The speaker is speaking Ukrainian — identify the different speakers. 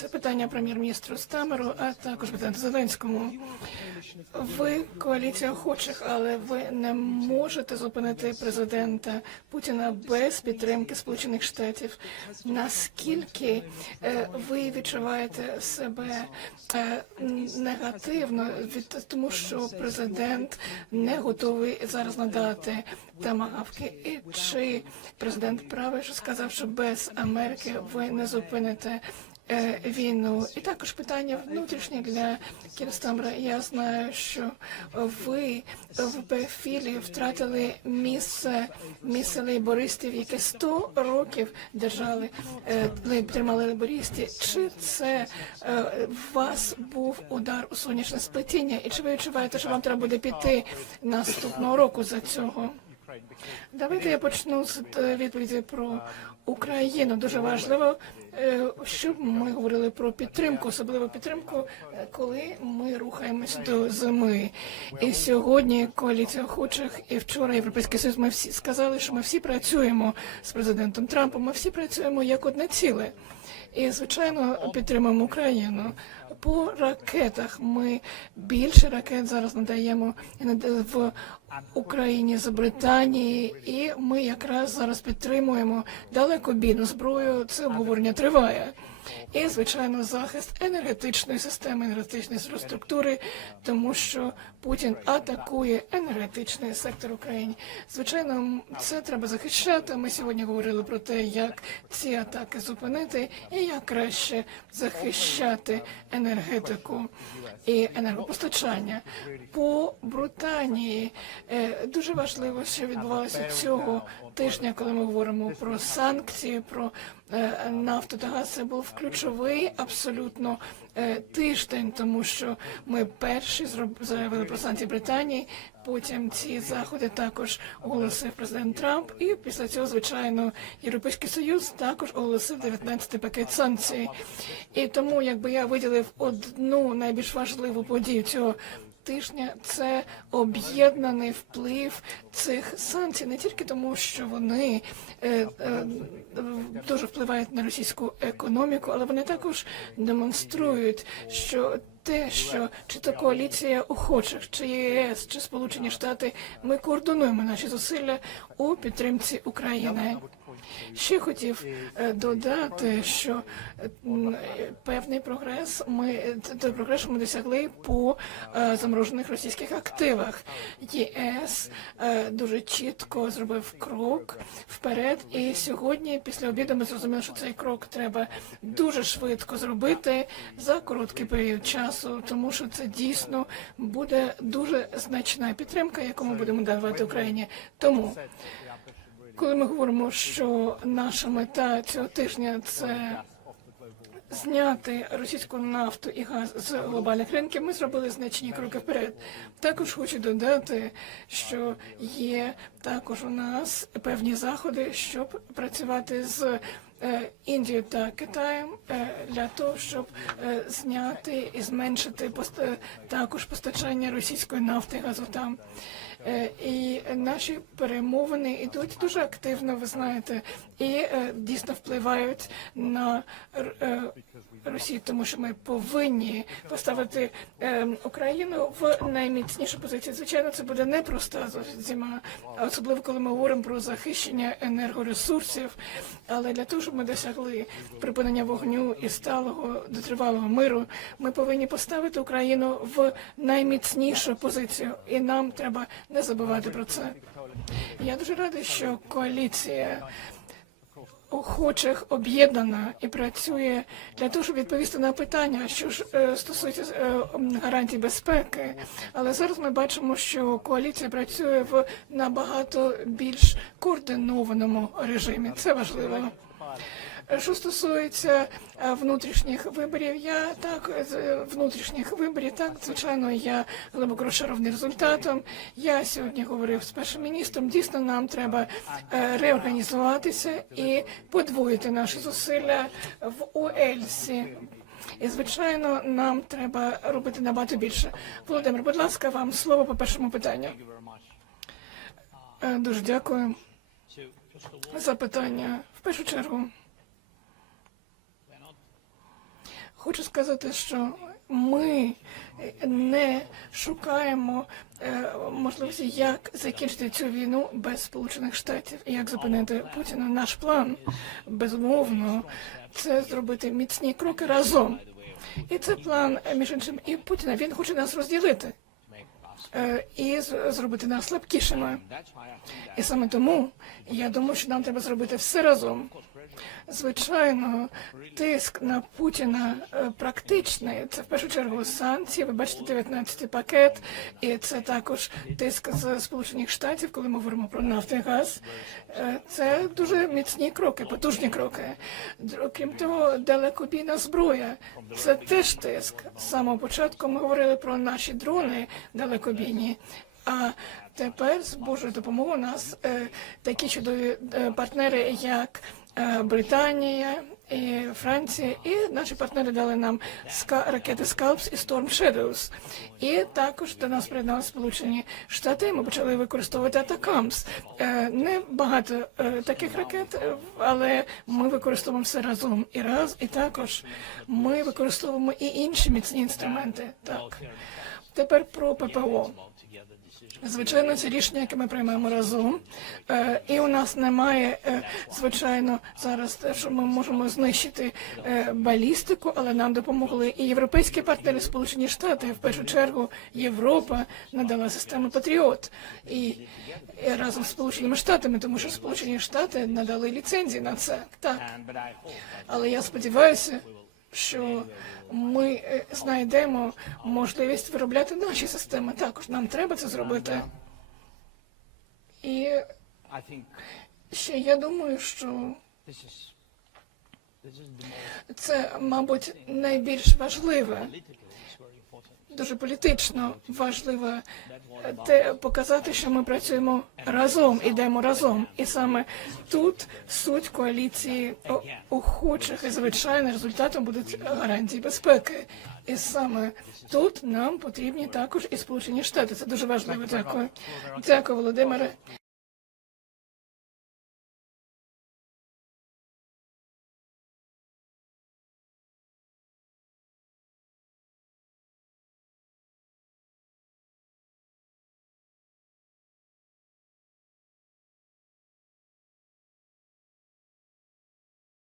Speaker 1: Це питання прем'єр-міністру Стамеру, а також президенту Зеленському. Ви коаліція охочих, але ви не можете зупинити президента Путіна без підтримки Сполучених Штатів. Наскільки е, ви відчуваєте себе е, негативно від тому, що президент не готовий зараз надати тамагавки? І чи президент правий, що сказав, що без Америки ви не зупините? Е, Війну і також питання внутрішнє для Кірстамра. Я знаю, що ви в Бефілі втратили місце місце лейбористів, яке 100 років держали е, тримали лейбористи. Чи це е, в вас був удар у сонячне сплетіння? І чи ви відчуваєте, що вам треба буде піти наступного року за цього? Давайте я почну з е, відповіді про Україну. Дуже важливо, е, щоб ми говорили про підтримку, особливо підтримку, е, коли ми рухаємось до зими. І сьогодні коаліція охочих, і вчора Європейський Союз, ми всі сказали, що ми всі працюємо з президентом Трампом. Ми всі працюємо як одне ціле. І звичайно підтримуємо Україну. По ракетах ми більше ракет зараз надаємо в Україні з Британії, і ми якраз зараз підтримуємо далекобійну зброю. Це обговорення триває. І звичайно захист енергетичної системи, енергетичної інфраструктури, тому що Путін атакує енергетичний сектор України. Звичайно, це треба захищати. Ми сьогодні говорили про те, як ці атаки зупинити і як краще захищати енергетику і енергопостачання. По Британії е, дуже важливо, що відбувалося цього тижня, коли ми говоримо про санкції, про е, нафту та газ. Це був ключовий абсолютно е, тиждень, тому що ми перші заявили про санкції Британії. Потім ці заходи також оголосив президент Трамп, і після цього, звичайно, Європейський Союз також оголосив 19-й пакет санкцій. І тому, якби я виділив одну найбільш важливу подію цього тижня, це об'єднаний вплив цих санкцій, не тільки тому, що вони е, е, дуже впливають на російську економіку, але вони також демонструють, що те, що чи то коаліція охочих, чи ЄС, чи Сполучені Штати, ми координуємо наші зусилля у підтримці України. Ще хотів е, додати, що певний прогрес ми той прогрес ми досягли по е, заморожених російських активах. ЄС е, дуже чітко зробив крок вперед. І сьогодні, після обіду, ми зрозуміли, що цей крок треба дуже швидко зробити за короткий період часу, тому що це дійсно буде дуже значна підтримка, яку ми будемо давати Україні. Тому коли ми говоримо, що наша мета цього тижня це зняти російську нафту і газ з глобальних ринків, ми зробили значні кроки вперед. Також хочу додати, що є також у нас певні заходи, щоб працювати з. е, Індією та Китаєм е, для того, щоб е, зняти і зменшити також постачання російської нафти газу там. Е, І наші перемовини йдуть дуже активно, ви знаєте, і е, дійсно впливають на е, Росію, тому що ми повинні поставити Україну в найміцнішу позицію. Звичайно, це буде непроста зима, особливо коли ми говоримо про захищення енергоресурсів. Але для того, щоб ми досягли припинення вогню і сталого дотривалого миру, ми повинні поставити Україну в найміцнішу позицію, і нам треба не забувати про це. Я дуже радий, що коаліція охочих об'єднана і працює для того, щоб відповісти на питання, що ж е, стосується е, гарантій безпеки. Але зараз ми бачимо, що коаліція працює в набагато більш координованому режимі. Це важливо. Що стосується е, внутрішніх виборів, я так е, внутрішніх виборів, так звичайно, я глибоко розчарований результатом. Я сьогодні говорив з першим міністром. Дійсно, нам треба е, реорганізуватися і подвоїти наші зусилля в ОЕЛСі. І звичайно, нам треба робити набагато більше. Володимир, будь ласка, вам слово по першому питанню. Дуже дякую за питання. В першу чергу. Хочу сказати, що ми не шукаємо е, можливості, як закінчити цю війну без Сполучених Штатів і як зупинити Путіна. Наш план безумовно це зробити міцні кроки разом. І це план е, між іншим і Путіна. Він хоче нас розділити е, і зробити нас слабкішими. І саме тому я думаю, що нам треба зробити все разом. Звичайно, тиск на Путіна е, практичний. Це в першу чергу санкції. Ви бачите 19-й пакет, і це також тиск з Сполучених Штатів, коли ми говоримо про нафту газ. Е, Це дуже міцні кроки, потужні кроки. Крім того, далекобійна зброя. Це теж тиск. З самого початку ми говорили про наші дрони далекобійні. А тепер з Божою допомогою у нас е, такі чудові е, партнери, як Британія і Франція, і наші партнери дали нам ракети Scalps і Storm Shadows. І також до нас приєдналися Сполучені Штати. Ми почали використовувати Атакамс. Е, не багато е, таких ракет, е, але ми використовуємо все разом і раз, і також ми використовуємо і інші міцні інструменти. Так тепер про ППО. Звичайно, це рішення, яке ми приймаємо разом. Е, і у нас немає, е, звичайно, зараз те, що ми можемо знищити е, балістику, але нам допомогли і європейські партнери, Сполучені Штати, в першу чергу Європа надала систему Патріот і, і разом з Сполученими Штатами, тому що Сполучені Штати надали ліцензії на це. Так, але я сподіваюся, що ми е, знайдемо можливість виробляти наші системи. Також нам треба це зробити. І ще я думаю, що це, мабуть, найбільш важливе, дуже політично важливе е, те показати, що ми працюємо разом, ідемо разом. І саме тут суть коаліції охочих і звичайно результатом будуть гарантії безпеки. І саме тут нам потрібні також і Сполучені Штати. Це дуже важливо. Дякую. Дякую, Володимире.